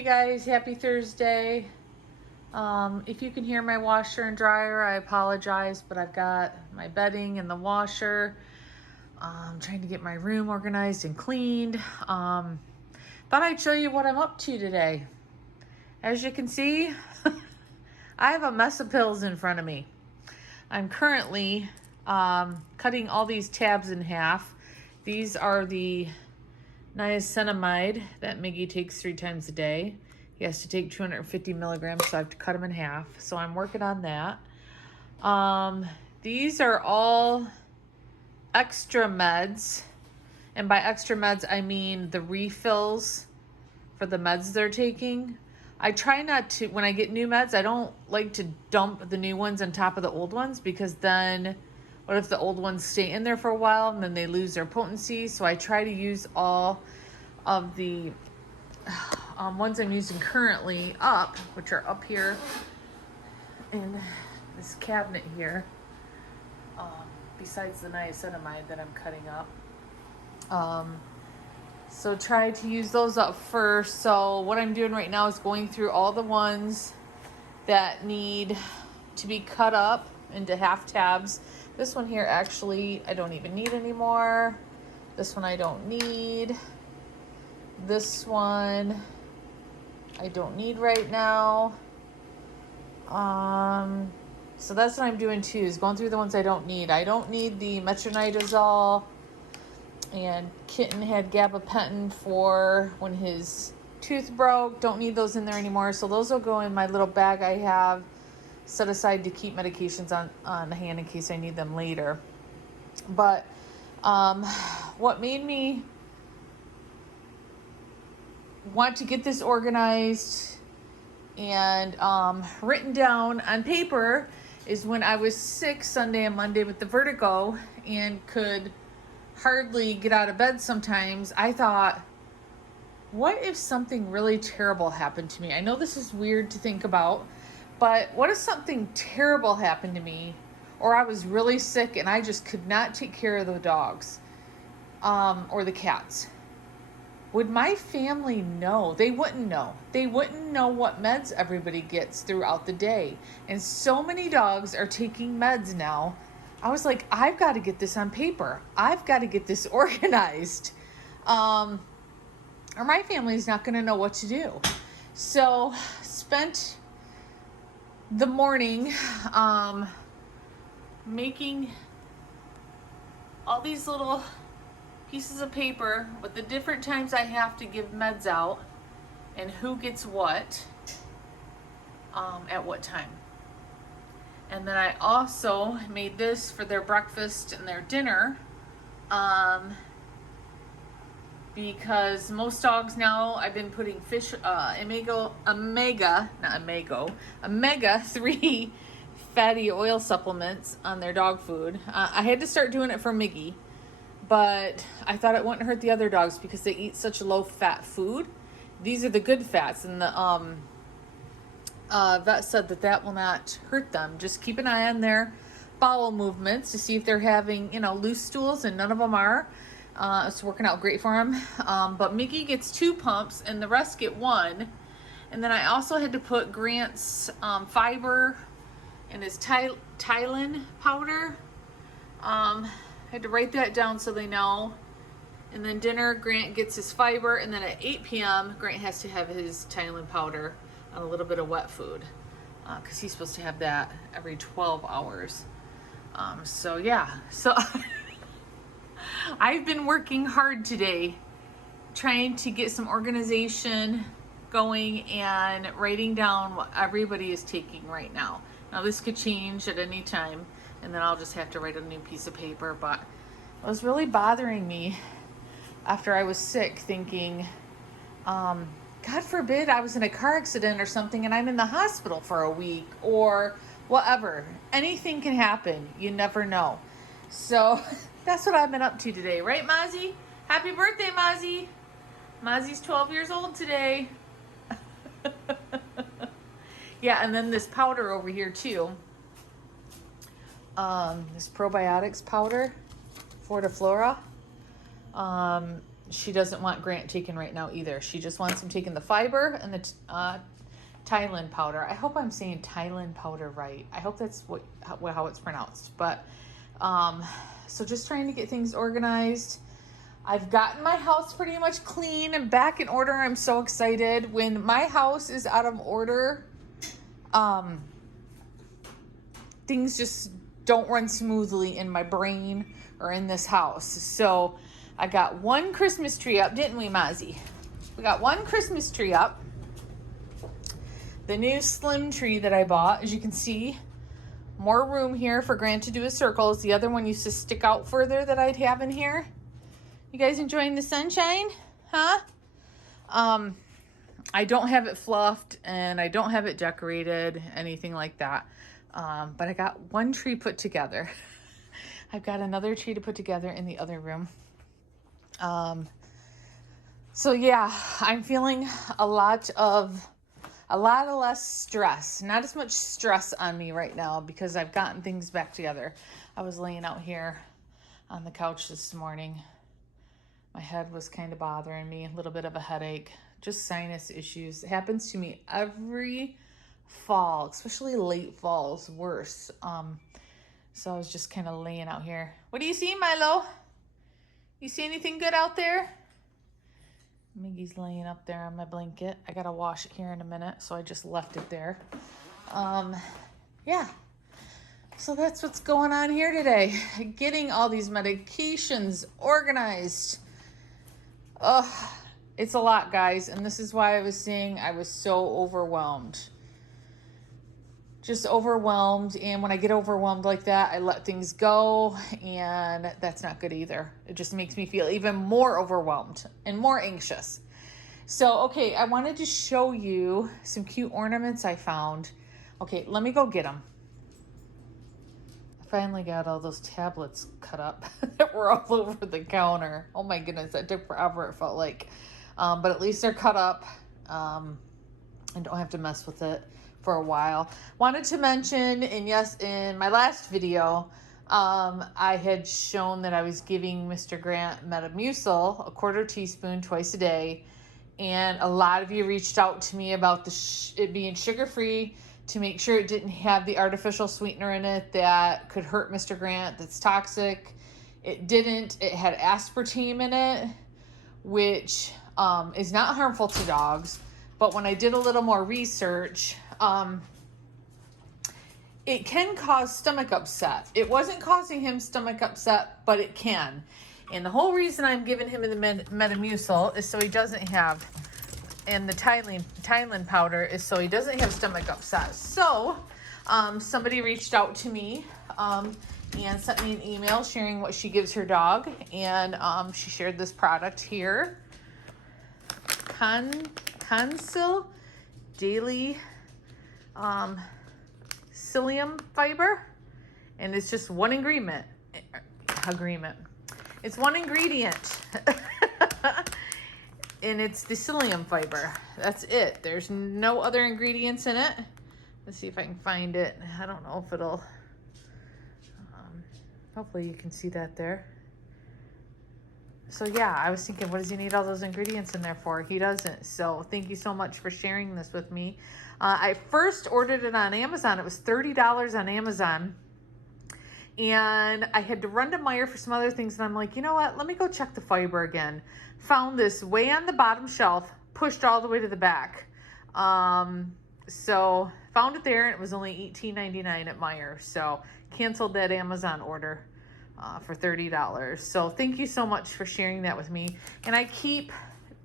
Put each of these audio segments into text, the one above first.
Hey guys, happy Thursday. If you can hear my washer and dryer, I apologize, but I've got my bedding in the washer. I'm trying to get my room organized and cleaned. Thought I'd show you what I'm up to today. As you can see, I have a mess of pills in front of me. I'm currently cutting all these tabs in half. These are the niacinamide that Miggy takes 3 times a day. He has to take 250 milligrams, so I have to cut them in half. So I'm working on that. These are all extra meds. And by extra meds, I mean the refills for the meds they're taking. I try not to, when I get new meds, I don't like to dump the new ones on top of the old ones, because then what if the old ones stay in there for a while and then they lose their potency? So I try to use all of the ones I'm using currently up, which are up here in this cabinet here, besides the niacinamide that I'm cutting up. So try to use those up first. So what I'm doing right now is going through all the ones that need to be cut up into half tabs. This one here, actually, I don't even need anymore. This one I don't need. This one I don't need right now. So that's what I'm doing too, is going through the ones I don't need. I don't need the metronidazole, and Kitten had gabapentin for when his tooth broke. Don't need those in there anymore. So those will go in my little bag I have set aside to keep medications on hand in case I need them later. But what made me want to get this organized and written down on paper is when I was sick Sunday and Monday with the vertigo and could hardly get out of bed sometimes. I thought, what if something really terrible happened to me? I know this is weird to think about, but what if something terrible happened to me, or I was really sick and I just could not take care of the dogs or the cats? Would my family know? They wouldn't know. They wouldn't know what meds everybody gets throughout the day. And so many dogs are taking meds now. I was like, I've got to get this on paper. I've got to get this organized. Or my family's not going to know what to do. So spent the morning making all these little pieces of paper with the different times I have to give meds out and who gets what at what time. And then I also made this for their breakfast and their dinner, because most dogs now, I've been putting fish, omega-3 fatty oil supplements on their dog food. I had to start doing it for Miggy, but I thought it wouldn't hurt the other dogs because they eat such low fat food. These are the good fats, and the vet said that will not hurt them. Just keep an eye on their bowel movements to see if they're having, loose stools, and none of them are. It's working out great for him. But Miggy gets 2 pumps and the rest get 1. And then I also had to put Grant's fiber and his Tylen powder. I had to write that down so they know. And then dinner, Grant gets his fiber, and then at 8 p.m. Grant has to have his Tylen powder on a little bit of wet food, because he's supposed to have that every 12 hours. So I've been working hard today trying to get some organization going and writing down what everybody is taking right now. Now this could change at any time, and then I'll just have to write a new piece of paper. But it was really bothering me after I was sick, thinking, God forbid I was in a car accident or something and I'm in the hospital for a week or whatever. Anything can happen. You never know. So that's what I've been up to today. Right, Mozzie? Happy birthday, Mozzie. Mozzie's 12 years old today. Yeah, and then this powder over here too. This probiotics powder, Fortiflora. she doesn't want Grant taken right now either. She just wants him taking the fiber and the Thailand powder. I hope I'm saying Thailand powder right. I hope that's how it's pronounced. But so just trying to get things organized. I've gotten my house pretty much clean and back in order. I'm so excited. When my house is out of order, things just don't run smoothly in my brain or in this house. So I got one Christmas tree up, didn't we, Mozzie? We got one Christmas tree up. The new slim tree that I bought, as you can see, more room here for Grant to do his circles. The other one used to stick out further that I'd have in here. You guys enjoying the sunshine? Huh? I don't have it fluffed and I don't have it decorated, anything like that. But I got one tree put together. I've got another tree to put together in the other room. So yeah, I'm feeling a lot less stress. Not as much stress on me right now because I've gotten things back together. I was laying out here on the couch this morning. My head was kind of bothering me, a little bit of a headache, just sinus issues. It happens to me every fall, especially late falls, worse. So I was just kind of laying out here. What do you see, Milo? You see anything good out there? Miggy's laying up there on my blanket. I gotta wash it here in a minute, so I just left it there. Yeah. So that's what's going on here today. Getting all these medications organized. Ugh, it's a lot, guys, and this is why I was saying I was so overwhelmed. Just overwhelmed, and when I get overwhelmed like that, I let things go, and that's not good either. It just makes me feel even more overwhelmed and more anxious. So, okay, I wanted to show you some cute ornaments I found. Okay, let me go get them. I finally got all those tablets cut up that were all over the counter. Oh my goodness, that took forever, it felt like. But at least they're cut up. I don't have to mess with it for a while. Wanted to mention, and yes, in my last video, I had shown that I was giving Mr. Grant Metamucil, a 1/4 teaspoon twice a day, and a lot of you reached out to me about it being sugar-free to make sure it didn't have the artificial sweetener in it that could hurt Mr. Grant, that's toxic. It didn't. It had aspartame in it, which is not harmful to dogs. But when I did a little more research, it can cause stomach upset. It wasn't causing him stomach upset, but it can. And the whole reason I'm giving him the Metamucil is so he doesn't have, and the Thailand powder is so he doesn't have stomach upset. So somebody reached out to me and sent me an email sharing what she gives her dog. And she shared this product here. Consil Daily Psyllium Fiber, and it's just one ingredient. It's one ingredient, and it's the psyllium fiber. That's it. There's no other ingredients in it. Let's see if I can find it. I don't know if it'll. Hopefully you can see that there. So yeah, I was thinking, what does he need all those ingredients in there for? He doesn't. So thank you so much for sharing this with me. I first ordered it on Amazon. It was $30 on Amazon. And I had to run to Meijer for some other things. And I'm like, you know what? Let me go check the fiber again. Found this way on the bottom shelf, pushed all the way to the back. So found it there, and it was only $18.99 at Meijer. So canceled that Amazon order for $30. So thank you so much for sharing that with me. And I keep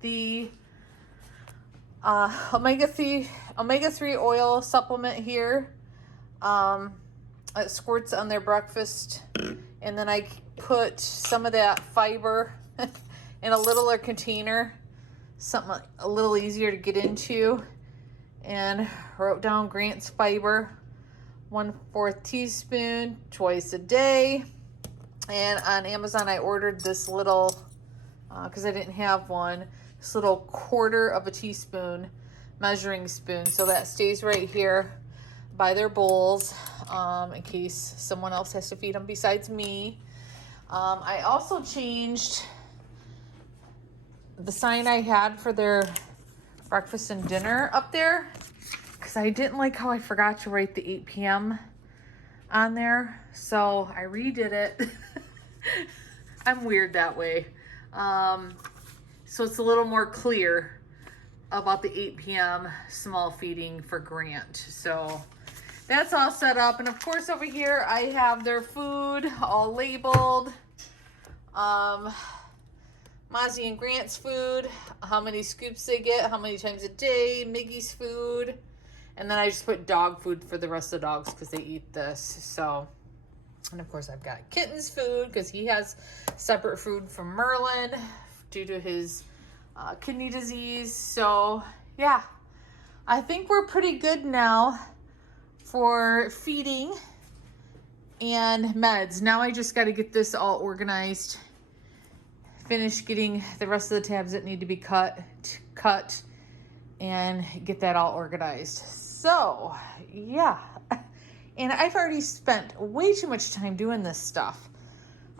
the omega-3 oil supplement here. It squirts on their breakfast, and then I put some of that fiber in a littler container, something a little easier to get into, and wrote down Grant's fiber, 1/4 teaspoon twice a day. And on Amazon I ordered this little, because I didn't have one, this little 1/4 teaspoon measuring spoon, so that stays right here by their bowls, in case someone else has to feed them besides me. I also changed, the sign I had for their breakfast and dinner up there because I didn't like how I forgot to write the 8 p.m. on there. So I redid it. I'm weird that way. So it's a little more clear about the 8 p.m. small feeding for Grant. So that's all set up. And of course over here I have their food all labeled. Mozzie and Grant's food, how many scoops they get, how many times a day, Miggy's food. And then I just put dog food for the rest of the dogs because they eat this. So, and of course I've got Kitten's food because he has separate food from Merlin due to his kidney disease. So yeah, I think we're pretty good now for feeding and meds. Now I just got to get this all organized, finish getting the rest of the tabs that need to be cut, and get that all organized. So yeah, and I've already spent way too much time doing this stuff.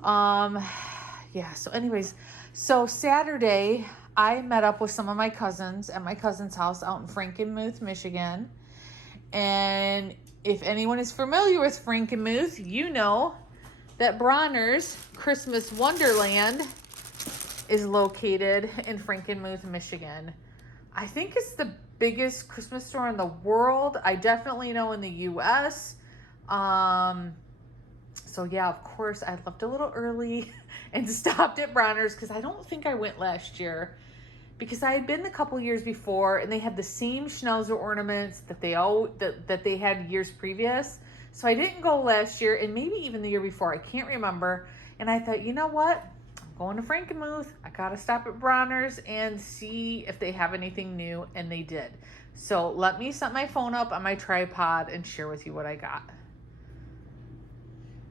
Yeah, so anyways, so Saturday I met up with some of my cousins at my cousin's house out in Frankenmuth, Michigan. And if anyone is familiar with Frankenmuth, you know that Bronner's Christmas Wonderland is located in Frankenmuth, Michigan. I think it's the biggest Christmas store in the world. I definitely know in the US. So yeah, of course I left a little early and stopped at Bronner's because I don't think I went last year because I had been a couple years before and they had the same Schnauzer ornaments that they had years previous. So I didn't go last year and maybe even the year before. I can't remember. And I thought, you know what? I'm going to Frankenmuth. I got to stop at Bronner's and see if they have anything new. And they did. So let me set my phone up on my tripod and share with you what I got.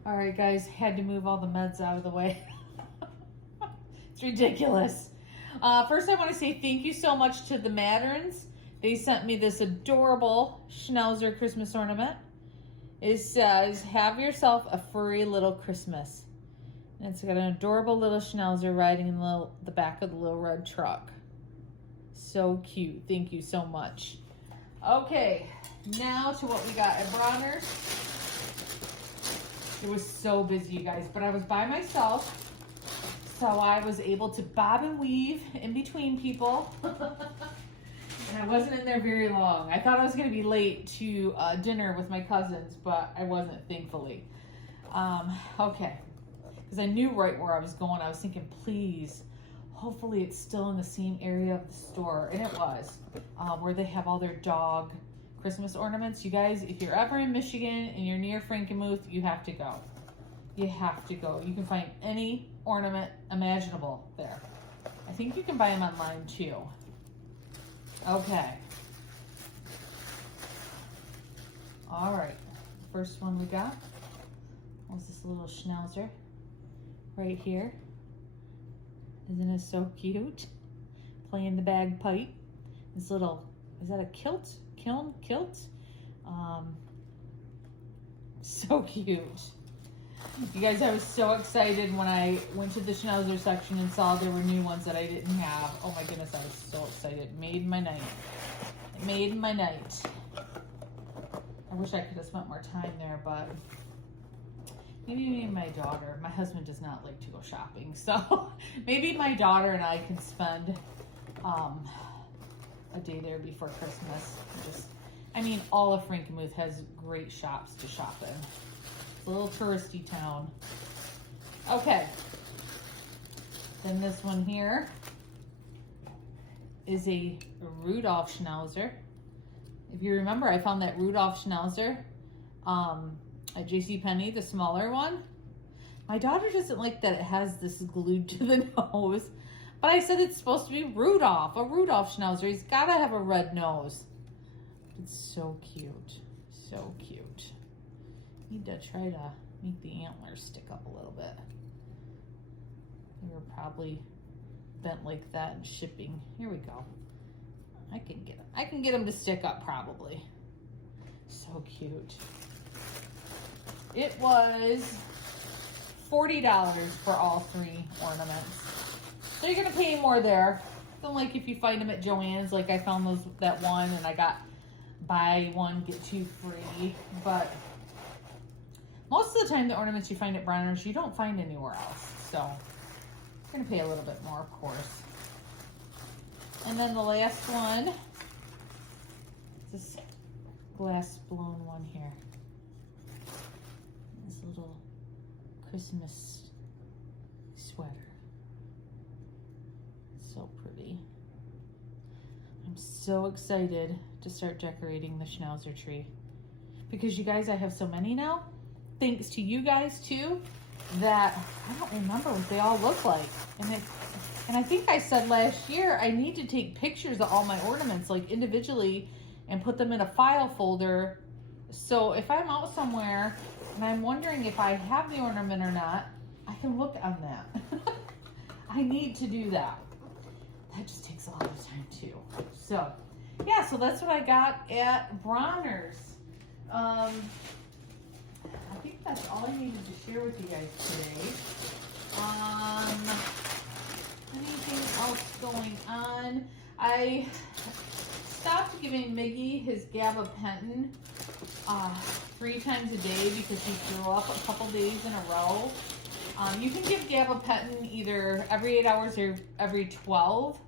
All right, guys, had to move all the meds out of the way. It's ridiculous. First, I want to say thank you so much to the Matterns. They sent me this adorable Schnauzer Christmas ornament. It says, have yourself a furry little Christmas. And it's got an adorable little Schnauzer riding in the back of the little red truck. So cute. Thank you so much. Okay, now to what we got at Bronner's. It was so busy, you guys, but I was by myself. So I was able to bob and weave in between people. And I wasn't in there very long. I thought I was going to be late to dinner with my cousins, but I wasn't, thankfully. Okay. Because I knew right where I was going. I was thinking, please, hopefully it's still in the same area of the store. And it was. Where they have all their dog Christmas ornaments. You guys, if you're ever in Michigan and you're near Frankenmuth, you have to go. You have to go. You can find any ornament imaginable there. I think you can buy them online too. Okay. All right. First one we got was this little Schnauzer right here. Isn't it so cute? Playing the bagpipe. This little, is that a kilt? Kilt? So cute. You guys, I was so excited when I went to the Schnauzer section and saw there were new ones that I didn't have. Oh my goodness, I was so excited. It made my night. It made my night. I wish I could have spent more time there, but maybe my daughter, my husband does not like to go shopping, so maybe my daughter and I can spend a day there before Christmas. I mean, all of Frankenmuth has great shops to shop in. A little touristy town. Okay. Then this one here is a Rudolph Schnauzer. If you remember, I found that Rudolph Schnauzer at JCPenney, the smaller one. My daughter doesn't like that it has this glued to the nose, but I said it's supposed to be Rudolph, a Rudolph Schnauzer. He's got to have a red nose. It's so cute. So cute. Need to try to make the antlers stick up a little bit. They were probably bent like that in shipping. Here we go. I can get them to stick up probably. So cute. It was $40 for all three ornaments. So you're gonna pay more there. Nothing like if you find them at Joann's, like I found that one and I got buy one, get two free. But most of the time the ornaments you find at Bronner's, you don't find anywhere else. So you're gonna pay a little bit more, of course. And then the last one, this glass blown one here. This little Christmas sweater. It's so pretty. I'm so excited to start decorating the Schnauzer tree. Because you guys, I have so many now. Thanks to you guys too, that I don't remember what they all look like. And I think I said last year, I need to take pictures of all my ornaments, like individually, and put them in a file folder. So if I'm out somewhere and I'm wondering if I have the ornament or not, I can look on that. I need to do that. That just takes a lot of time too. So yeah, so that's what I got at Bronner's. I think that's all I needed to share with you guys today. Anything else going on? I stopped giving Miggy his gabapentin 3 times a day because he threw up a couple days in a row. You can give gabapentin either every 8 hours or every 12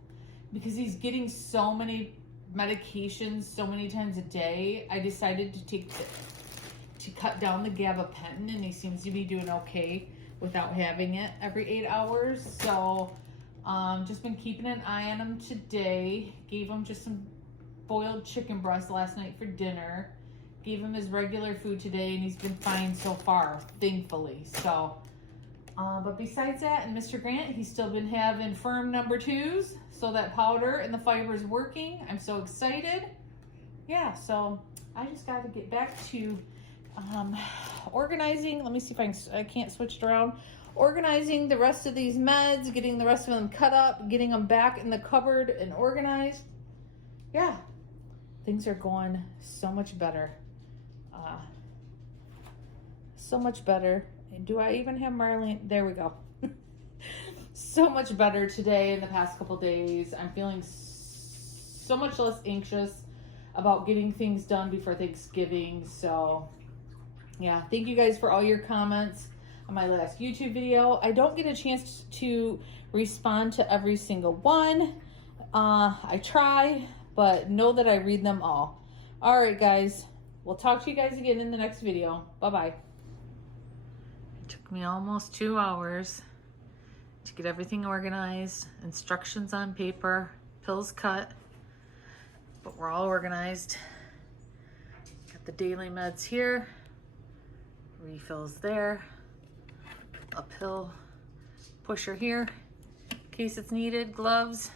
because he's getting so many medications so many times a day. I decided to cut down the gabapentin, and he seems to be doing okay without having it every 8 hours. So just been keeping an eye on him today. Gave him just some boiled chicken breast last night for dinner. Gave him his regular food today, and he's been fine so far, thankfully. So, but besides that, and Mr. Grant, he's still been having firm number 2s. So that powder and the fiber is working. I'm so excited. Yeah, so I just got to get back to organizing. Let me see if I can't switch it around. Organizing the rest of these meds, getting the rest of them cut up, getting them back in the cupboard and organized. Yeah, things are going so much better. So much better. And do I even have Marley? There we go. So much better today in the past couple days. I'm feeling so much less anxious about getting things done before Thanksgiving. So yeah, thank you guys for all your comments on my last YouTube video. I don't get a chance to respond to every single one. I try, but know that I read them all. All right, guys. We'll talk to you guys again in the next video. Bye-bye. It took me almost 2 hours to get everything organized. Instructions on paper, pills cut, but we're all organized. Got the daily meds here, refills there, a pill pusher here in case it's needed, gloves.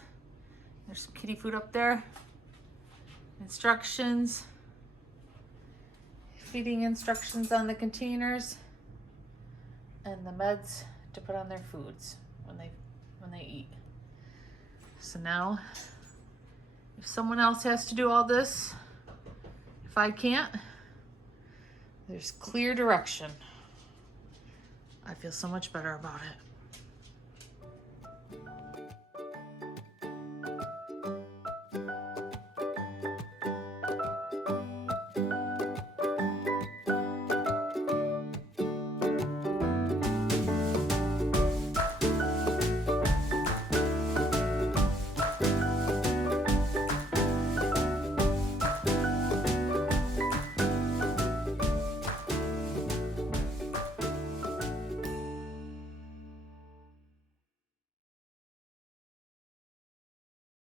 There's some kitty food up there. Instructions, feeding instructions on the containers, and the meds to put on their foods when they eat. So now, if someone else has to do all this, if I can't, there's clear direction. I feel so much better about it.